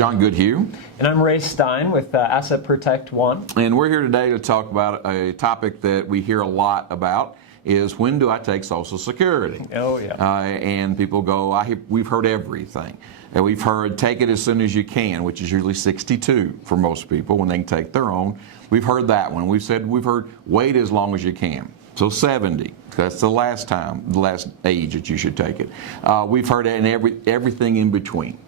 John Goodhue. And I'm Ray Stein with Asset Protect One. And we're here today to talk about a topic that we hear a lot about, is when do I take Social Security? Oh, yeah. And people go, we've heard everything. And we've heard take it as soon as you can, which is usually 62 for most people when they can take their own. We've heard that one. We've heard wait as long as you can. So 70, that's the last age that you should take it. We've heard it in everything in between.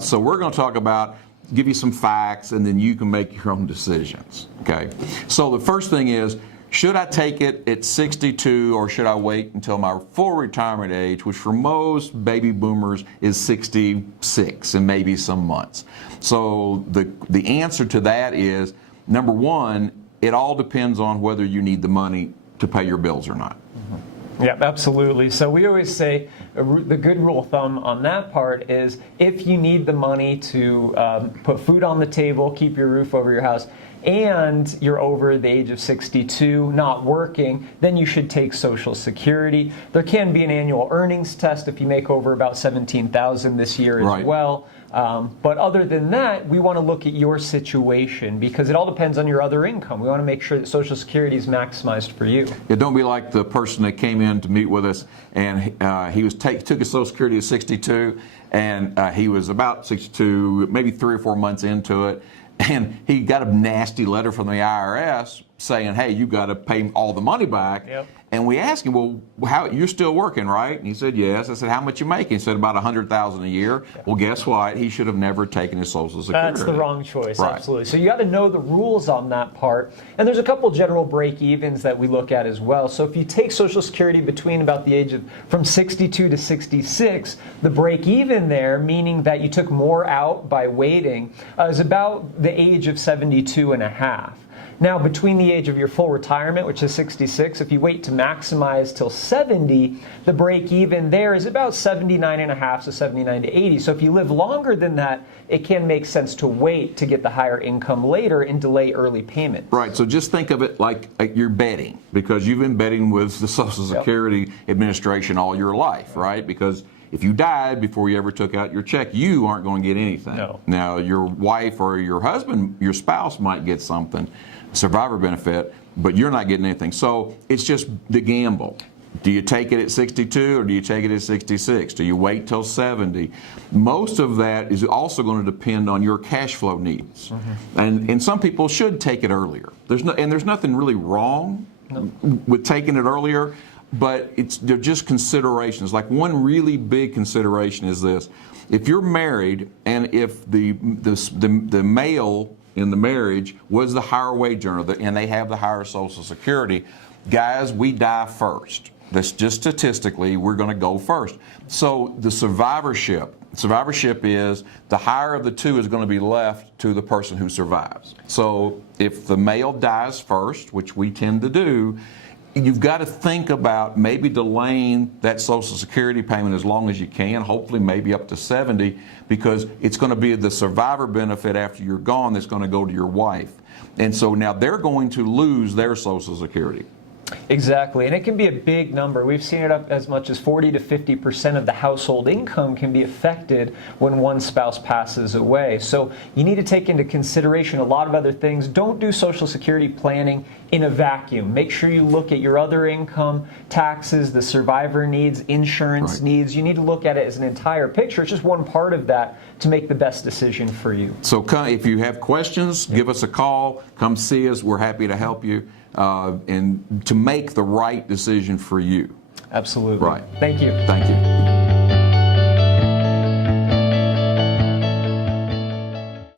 So we're going to talk about, give you some facts, and then you can make your own decisions. Okay. So the first thing is, should I take it at 62 or should I wait until my full retirement age, which for most baby boomers is 66 and maybe some months? So the answer to that is, number one, it all depends on whether you need the money to pay your bills or not. Mm-hmm. Yeah, absolutely. So we always say the good rule of thumb on that part is if you need the money to put food on the table, keep your roof over your house, and you're over the age of 62, not working, then you should take Social Security. There can be an annual earnings test if you make over about $17,000 this year as well. But other than that, we want to look at your situation because it all depends on your other income. We want to make sure that Social Security is maximized for you. Yeah, don't be like the person that came in to meet with us and he took his Social Security at 62 and he was about 62, maybe 3 or 4 months into it. And he got a nasty letter from the IRS saying, hey, you've got to pay all the money back. Yep. And we asked him, well, you're still working, right? And he said, yes. I said, how much you making? He said, about $100,000 a year. Yeah. Well, guess what? He should have never taken his Social Security. That's the wrong choice, right. Absolutely. So you got to know the rules on that part. And there's a couple general break-evens that we look at as well. So if you take Social Security between about the age of from 62 to 66, the break-even there, meaning that you took more out by waiting, is about the age of 72 and a half. Now, between the age of your full retirement, which is 66, if you wait to maximize till 70, the break even there is about 79 and a half, so 79 to 80. So if you live longer than that, it can make sense to wait to get the higher income later and delay early payment. Right, so just think of it like you're betting, because you've been betting with the Social Security Administration all your life, right? Because if you died before you ever took out your check, you aren't going to get anything. No. Now, your wife or your husband, your spouse might get something, survivor benefit, but you're not getting anything. So it's just the gamble. Do you take it at 62 or do you take it at 66? Do you wait till 70? Most of that is also going to depend on your cash flow needs. Mm-hmm. And some people should take it earlier. There's nothing really wrong with taking it earlier, but they're just considerations. Like one really big consideration is this. If you're married and if the male in the marriage was the higher wage earner and they have the higher Social Security, guys, we die first. That's just statistically, we're going to go first. So the survivorship is the higher of the two is going to be left to the person who survives. So if the male dies first, which we tend to do, you've got to think about maybe delaying that Social Security payment as long as you can, hopefully maybe up to 70, because it's going to be the survivor benefit after you're gone that's going to go to your wife. And so now they're going to lose their Social Security. Exactly, and it can be a big number. We've seen it up as much as 40 to 50% of the household income can be affected when one spouse passes away. So you need to take into consideration a lot of other things. Don't do Social Security planning in a vacuum. Make sure you look at your other income, taxes, the survivor needs, insurance needs. You need to look at it as an entire picture. It's just one part of that to make the best decision for you. So if you have questions, give us a call. Come see us. We're happy to help you. And to make the right decision for you. Absolutely. Right. Thank you. Thank you.